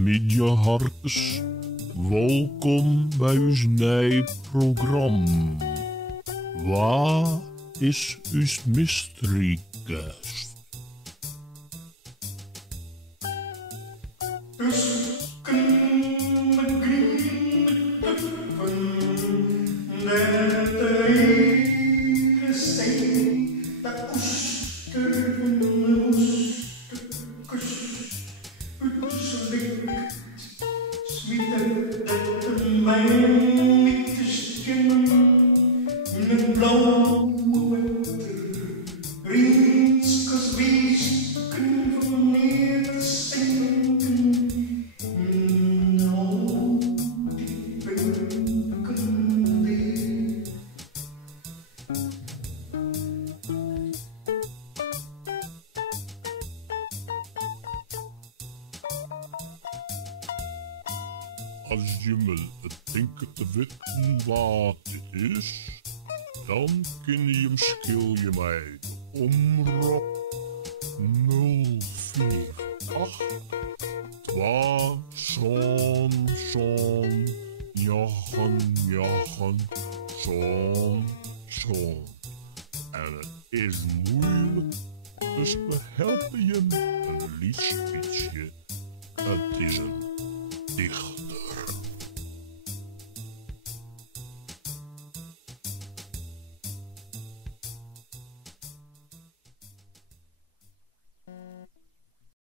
Midjaharkes, welkom bij ons nieuw programma. Waar is uw mystery guest? Als je me denkt te weten wat het is, dan kun je hem schilje mij de omroep 048 2 jachen zoon. En het is moeilijk, dus we helpen je een liedje